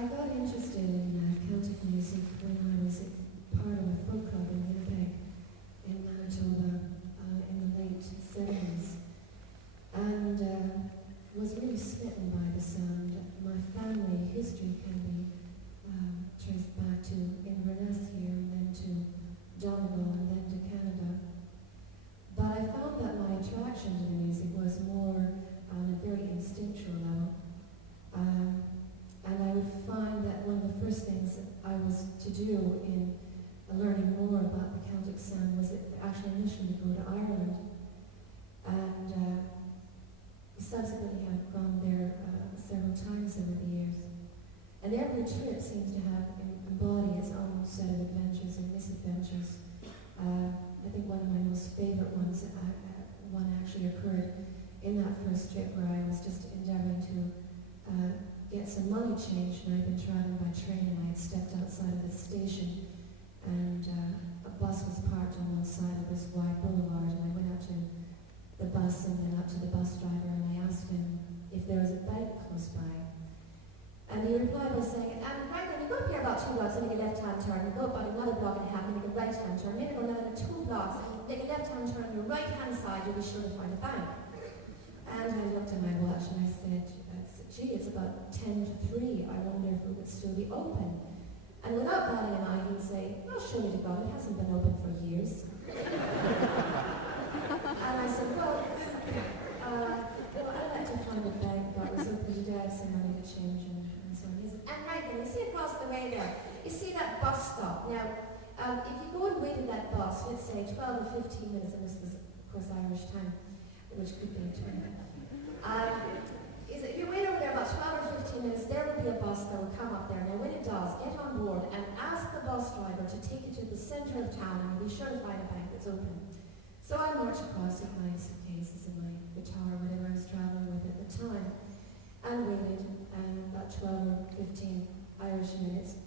I got interested in Celtic music when I was part of a folk club in Winnipeg, in Manitoba, in the late 70s, and was really smitten by the sound. My family history can be traced back to Inverness here, and then to Donegal, and then to Canada. But I found that my attraction to the music was more on a very instinctual level. And I would find that one of the first things I was to do in learning more about the Celtic sound was actually initially go to Ireland. And subsequently I've gone there several times over the years. And every trip seems to have embody its own set of adventures and misadventures. I think one of my most favorite ones, one actually occurred in that first trip where I was just endeavoring to get some money changed, and I'd been traveling by train, and I had stepped outside of the station, and a bus was parked on one side of this wide boulevard, and I went out to the bus and then up to the bus driver, and I asked him if there was a bank close by. And he replied by saying, Franklin, you go up here about 2 blocks and make a left-hand turn, you go up about another block and a half and make a right-hand turn, then you go another 2 blocks and make a left-hand turn on your right-hand side, you'll be sure to find a bank. And I looked at my watch and I said, gee, it's about 10 to 3, I wonder if it would still be open. And without batting an eye, he'd say, oh, surely to God, it hasn't been open for years. And I said, well, I'd like to find a bank that was open today, I have some money to change and so on. He said, and right then, you see across the way there, you see that bus stop. Now, if you go and wait in that bus, let's say 12 or 15 minutes, and this was, of course, Irish time, which could be 20. If you wait over there about 12 or 15 minutes, there will be a bus that will come up there. Now when it does, get on board and ask the bus driver to take you to the centre of town, and you'll be sure to find a bank that's open. So I marched across with my suitcases and my guitar or whatever I was travelling with at the time, and waited about 12 or 15 Irish minutes,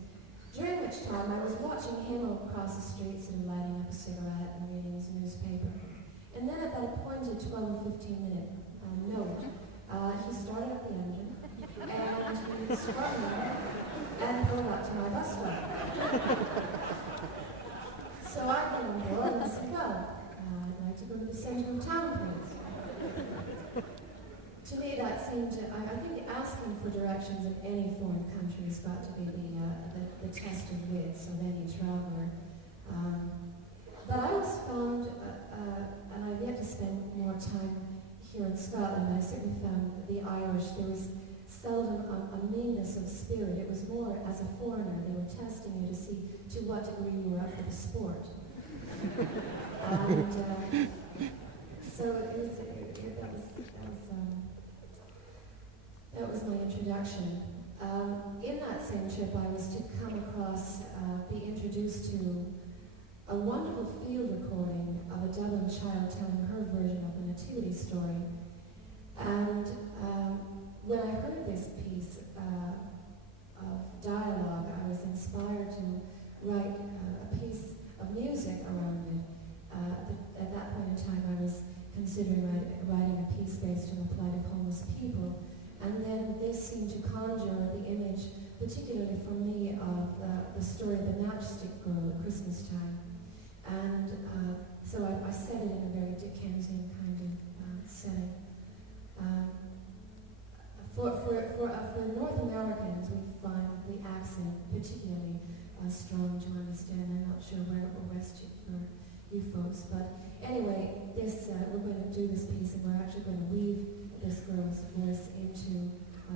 during which time I was watching him across the streets and lighting up a cigarette and reading his newspaper. And then at that appointed 12 or 15 minute note, he started up the engine, and he struck me and pulled up to my bus stop. So I got on board and I said, well, I'd like to go to the centre of town, please. To me, that seemed to, I think asking for directions in any foreign country has got to be the test of wits of any traveller. But I always found, and I've yet to spend more time here in Scotland, I certainly found the Irish, there was seldom a meanness of spirit. It was more, as a foreigner, they were testing you to see to what degree you were up for the sport. And so that was my introduction. In that same trip, I was to come across, be introduced to a wonderful field recording of a Dublin child telling her version of the Nativity story. And when I heard this piece of dialogue, I was inspired to write a piece of music around it. At that point in time, I was considering writing a piece based on the plight of homeless people. And then this seemed to conjure the image, particularly for me, of the story of the matchstick girl at Christmas time. And so I set it in a very Dickensian kind of setting. For North Americans, we find the accent particularly strong to understand. I'm not sure where it will rest for you folks, but anyway, we're going to do this piece, and we're actually going to weave this girl's voice into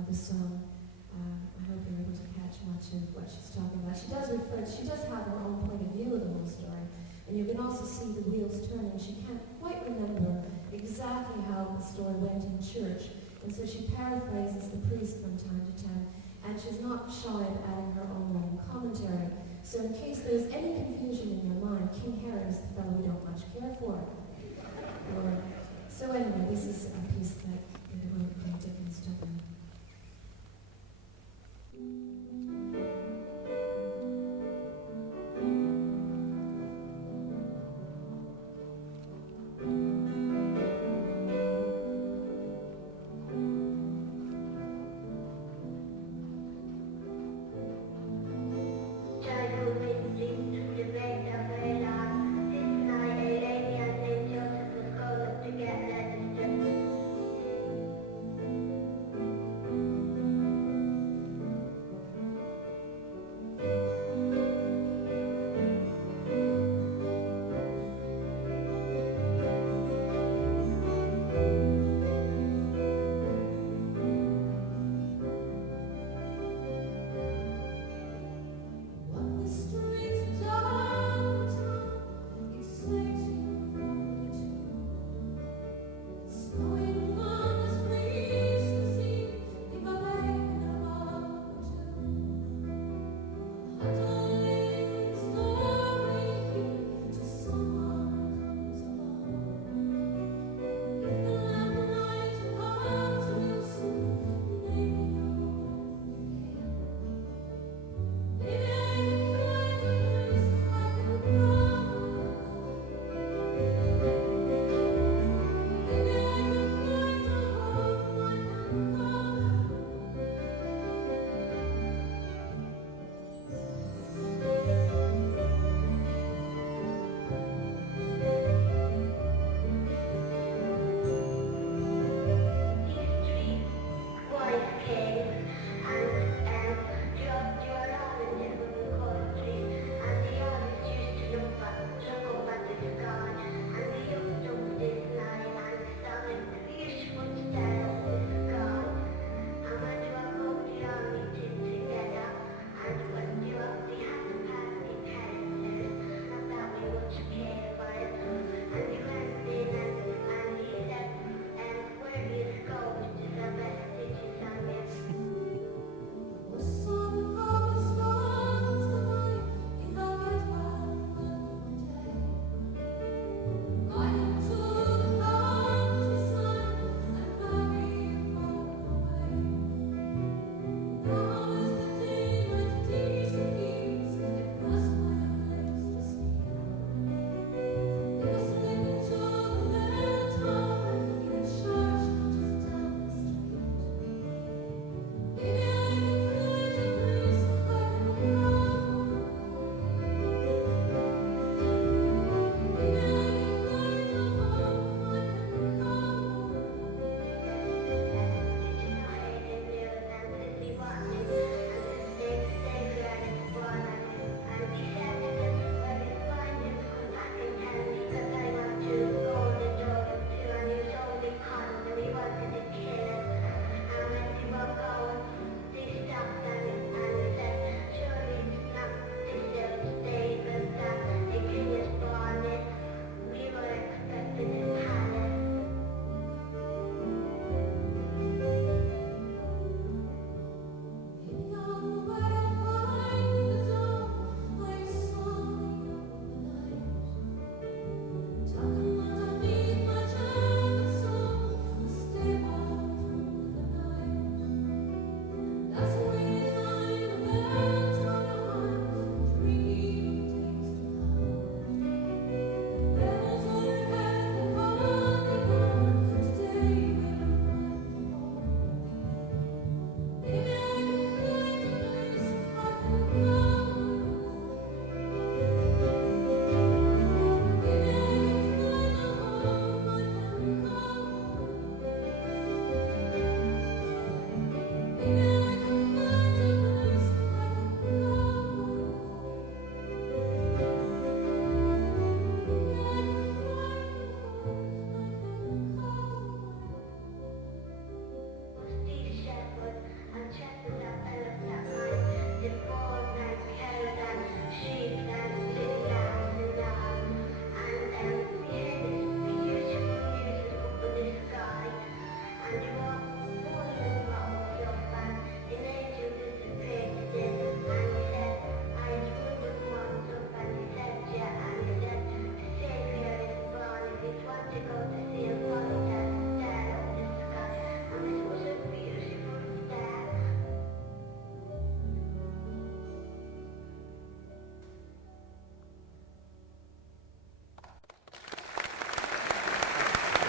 the song. I hope you're able to catch much of what she's talking about. She does have her own point of view of the whole story. And you can also see the wheels turning. She can't quite remember exactly how the story went in church. And so she paraphrases the priest from time to time. And she's not shy of adding her own commentary. So in case there's any confusion in your mind, King Herod is the fellow we don't much care for. So anyway, this is a piece that Dickens took.